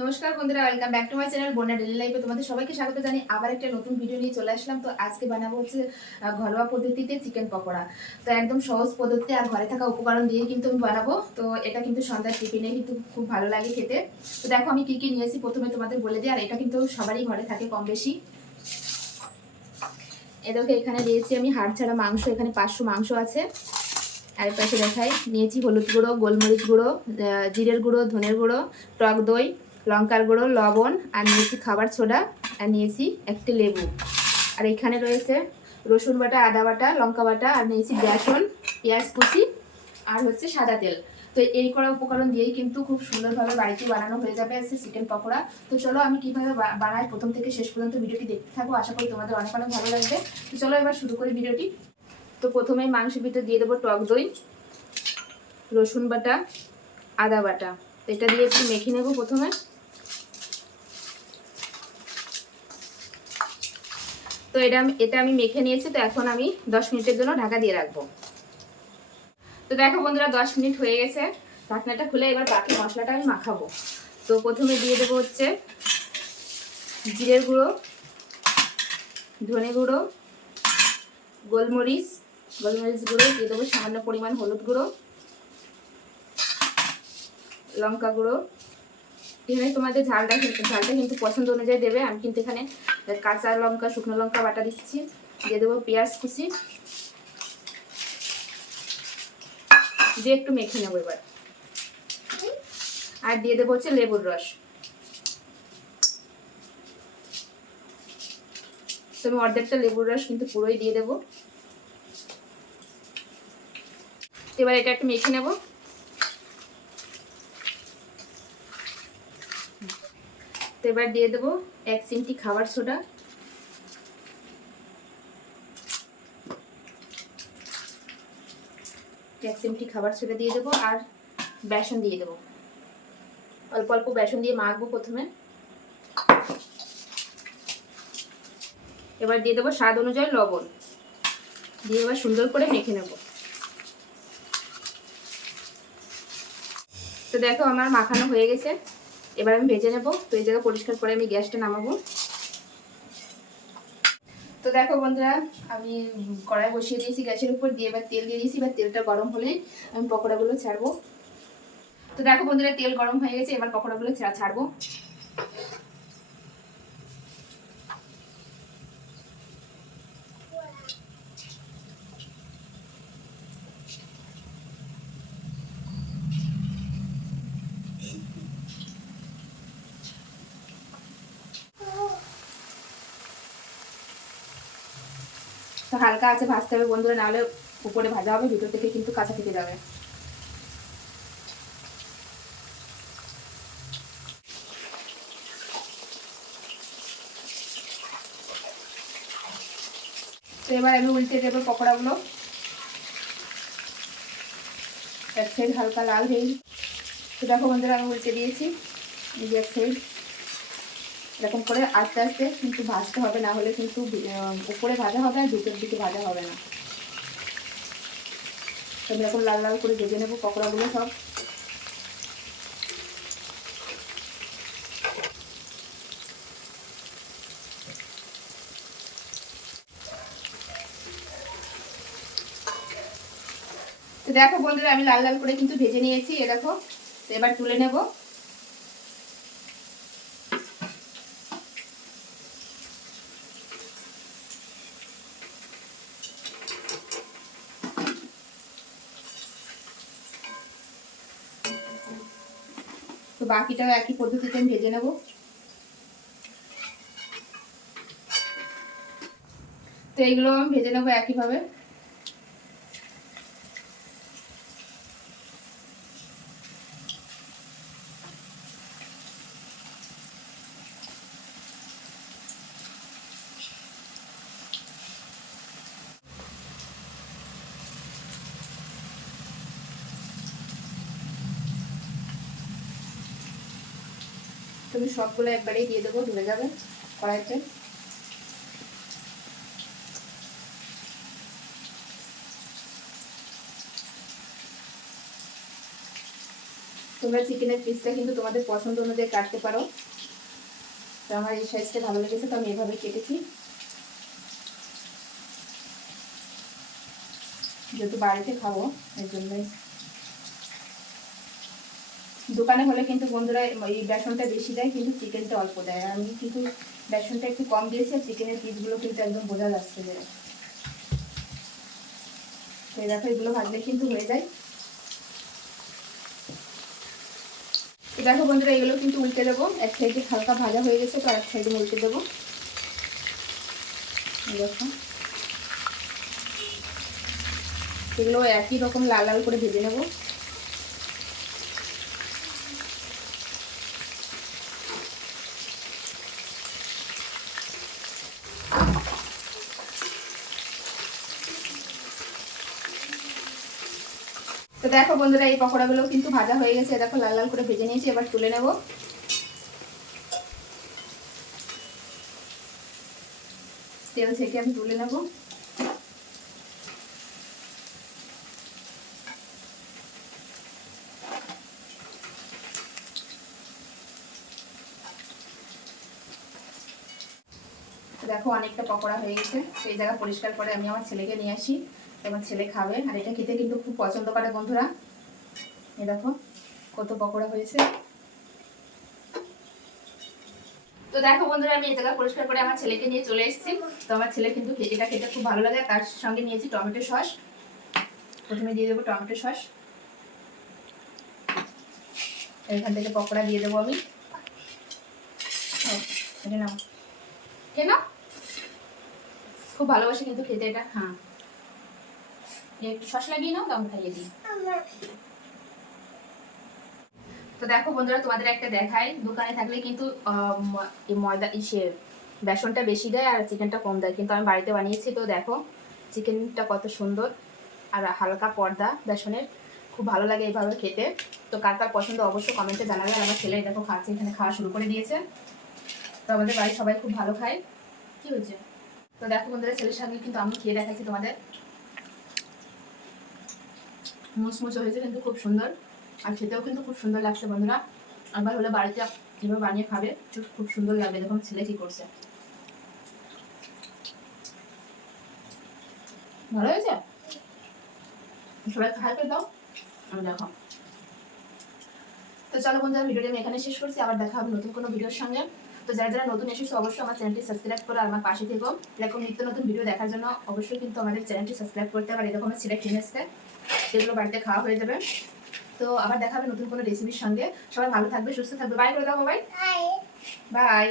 নমস্কার বন্ধুরা welcome back to my channel Bonna daily লাইফে তোমাদের সবাইকে স্বাগত জানি আবার একটা নতুন ভিডিও নিয়ে চলে আসলাম। তো আজকে বানাবো হচ্ছে ঘরোয়া পদ্ধতিতে চিকেন পকোড়া। তো একদম সহজ পদ্ধতিতে আর ঘরে থাকা উপকরণ দিয়ে কিন্তু আমি বানাবো। তো এটা কিন্তু সন্ধ্যার টিফিনে কিন্তু খুব ভালো লাগে খেতে। তো দেখো আমি কী কি নিয়েছি, প্রথমে তোমাদের বলে দিই, আর এটা কিন্তু সবারই ঘরে থাকে কম বেশি এদেরকে এখানে দিয়েছি আমি হাড় ছাড়া মাংস, এখানে পাঁচশো মাংস আছে। আর পাশে দেখাই, নিয়েছি হলুদ গুঁড়ো, গোলমরিচ গুঁড়ো জিরের গুঁড়ো, ধনের গুঁড়ো, টক দই। লঙ্কার গুঁড়ো, লবণ, আর নিয়েছি খাবার ছোডা, আর নিয়েছি একটি লেবু। আর এখানে রয়েছে রসুন বাটা, আদা বাটা, লঙ্কা বাটা, আর নিয়েছি বেসন, পেঁয়াজ কুচি, আর হচ্ছে সাদা তেল। তো এই করা উপকরণ দিয়েই কিন্তু খুব সুন্দরভাবে বাড়িতে বানানো হয়ে যাবে আজকে চিকেন পকোড়া। তো চলো আমি কীভাবে বানাই, প্রথম থেকে শেষ পর্যন্ত ভিডিওটি দেখতে থাকব আশা করি তোমাদের অনেক অনেক ভালো লাগবে। তো চলো এবার শুরু করি ভিডিওটি। তো প্রথমে মাংসের ভিতরে দিয়ে দেবো টক দই, রসুন বাটা, আদা বাটা। এটা দিয়ে একটু মেখে নেব প্রথমে। তো এটা এটা আমি মেখে নিয়েছি, তো এখন আমি দশ মিনিটের জন্য ঢাকা দিয়ে রাখব। তো দেখো বন্ধুরা, দশ মিনিট হয়ে গেছে। ঢাকনাটা খুলে এবার বাকি মশলাটা আমি মাখাবো। তো প্রথমে দিয়ে দেবো হচ্ছে জিরের গুঁড়ো, ধনে গুঁড়ো, গোলমরিচ গোলমরিচ গুঁড়ো, দিয়ে দেবো সামান্য পরিমাণ হলুদ গুঁড়ো, লঙ্কা গুঁড়ো এখানে তোমাদের ঝালটা ঝালটা কিন্তু পছন্দ অনুযায়ী দেবে। আমি কিন্তু এখানে কাঁচা লঙ্কা, শুকনো লঙ্কা বাটা দিচ্ছি। দিয়ে দেবো পেঁয়াজ কুচি। দিয়ে একটু মেখে নেব এবার। আর দিয়ে দেবো হচ্ছে লেবুর রস। তো আমি অর্ধেকটা লেবুর রস কিন্তু পুরোই দিয়ে দেবো। এবার এটা একটু মেখে নেব। তো এবার দিয়ে দেবো এক চিমটি খাবার সোডা। এক চিমটি খাবার সোডা দিয়ে দেবো আর বেসন দিয়ে দেবো। অল্প অল্প বেসন দিয়ে মাখবো প্রথমে। এবার দিয়ে দেবো স্বাদ অনুযায়ী লবণ। দিয়ে এবার সুন্দর করে মেখে নেব। তো দেখো আমার মাখানো হয়ে গেছে। এবার আমি ভেজে নেব। তো এই জায়গা পরিষ্কার করে আমি গ্যাসটা নামাবো। তো দেখো বন্ধুরা, আমি কড়াই বসিয়ে দিয়েছি গ্যাসের উপর দিয়ে, এবার তেল দিয়ে দিয়েছি। এবার তেলটা গরম হলে আমি পকোড়াগুলো ছাড়বো। তো দেখো বন্ধুরা, তেল গরম হয়ে গেছে, এবার পকোড়াগুলো ছাড়বো। তো হালকা আছে, ভাজতে হবে বন্ধুরা, নাহলে উপরে ভাজা হবে, ভিতর থেকে কিন্তু কাঁচা থেকে যাবে। এবার আমি উল্টে দেবো পকোড়াগুলো। এক সাইড হালকা লাল হয়ে দেখো বন্ধুরা, আমি উল্টে দিয়েছি এক সাইড এরকম করে আস্তে আস্তে কিন্তু ভাজতে হবে, না হলে কিন্তু উপরে ভাজা হবে আর ভিতর দিকে ভাজা হবে না। আমি এরকম লাল লাল করে ভেজে নেব পকোড়াগুলো সব। দেখো বন্ধুরা, আমি লাল লাল করে কিন্তু ভেজে নিয়েছি, এ দেখো। এবার তুলে নেব। বাকিটাও একই পদ্ধতিতে আমি ভেজে নেব। তো এইগুলো আমি ভেজে নেব একইভাবে। তুমি সবগুলো একবারেই দিয়ে দেবো ধরে যাবে কড়াইতে। তোমরা চিকেনের পিসটা কিন্তু তোমাদের পছন্দ অনুযায়ী কাটতে পারো। তো আমার এই সাইজটা ভালো লেগেছে, তো আমি এভাবে কেটেছি। যেহেতু বাড়িতে খাব, এর জন্যই। দোকানে হলে কিন্তু বন্ধুরা এই বেসনটা বেশি দেয়, কিন্তু চিকেনটা অল্প দেয়। আমি কিন্তু বেসনটা একটু কম দিয়েছি, আর চিকেনের পিসগুলো কিন্তু একদম বোঝা যাচ্ছে যে দেখো, এগুলো ভাজলে কিন্তু হয়ে যায়। দেখো বন্ধুরা, এগুলো কিন্তু উল্টে দেবো। এক সাইডে হালকা ভাজা হয়ে গেছে, তো এক সাইডে উল্টে দেবো। দেখো। এগুলো একই রকম লাল লাল করে ভেজে নেব। দেখো বন্ধুরা, এই পকোড়াগুলো কিন্তু ভাজা হয়ে গেছে। দেখো, লাল লাল করে ভেজে নিয়েছি, এবার তুলে নেব। তেল থেকে আমি তুলে নেব। দেখো, অনেকটা পকোড়া হয়ে গেছে। সেই জায়গা পরিষ্কার করে আমি আমার ছেলেকে নিয়ে আসি। আমার ছেলে খাবে। আর এটা খেতে কিন্তু খুব পছন্দ করে বন্ধুরা। এ দেখো, কত পকোড়া হয়েছে। তো দেখো বন্ধুরা, আমি এই জায়গা পরিষ্কার করে আমার ছেলেকে নিয়ে চলে এসেছি। তো আমার ছেলে কিন্তু এটা খেতে খুব ভালো লাগে। তার সঙ্গে নিয়েছি টমেটো সস। প্রথমে দিয়ে দেবো টমেটো সস। এখান থেকে পকোড়া দিয়ে দেবো আমি। কেন খুব ভালোবাসে কিন্তু খেতে এটা। হ্যাঁ। একটু শস লাগিয়ে নাও তখন খাইয়ে দিই। তো দেখো বন্ধুরা, তোমাদের একটা দেখাই। দোকানে থাকলে কিন্তু ময়দা ইসে বেসনটা বেশি দেয় আর চিকেনটা কম দেয়। কিন্তু আমি বাড়িতে বানিয়েছি, তো দেখো চিকেনটা কত সুন্দর আর হালকা পর্দা বেসনের। খুব ভালো লাগে এইভাবে খেতে। তো কার কার পছন্দ অবশ্যই কমেন্টে জানাবে। আমার ছেলে দেখো খাচ্ছে, এখানে খাওয়া শুরু করে দিয়েছে। তো আমাদের বাড়ির সবাই খুব ভালো খায়। কি হয়েছে? তো দেখো বন্ধুরা, ছেলের সঙ্গে কিন্তু আমি খেয়ে দেখাচ্ছি তোমাদের। মুচমুচো হয়েছে কিন্তু খুব সুন্দর। আর খেতেও কিন্তু খুব সুন্দর লাগছে বন্ধুরা। আবার হলে বাড়িতে এভাবে বানিয়ে খাবে খুব সুন্দর লাগবে দেখুন ছেলে কি করছে। ভালো হয়েছে? সবাই খাইতে দাও, আমি দেখো। তো চলো বন্ধুরা, ভিডিওটি আমি এখানে শেষ করছি। আবার দেখা হবে নতুন কোনো ভিডিওর সঙ্গে। তো যারা যারা নতুন এসেছ, অবশ্যই আমার চ্যানেলটি সাবস্ক্রাইব করে আমার পাশে থেকো। এরকম নিত্য নতুন ভিডিও দেখার জন্য অবশ্যই কিন্তু আমাদের চ্যানেলটি সাবস্ক্রাইব করতে হবে। এরকম ছেলে কিনে সেগুলো বাড়িতে খাওয়া হয়ে যাবে। তো আবার দেখা হবে নতুন কোনো রেসিপির সঙ্গে। সবাই ভালো থাকবে সুস্থ থাকবে। বাই করে দাও বাই বাই.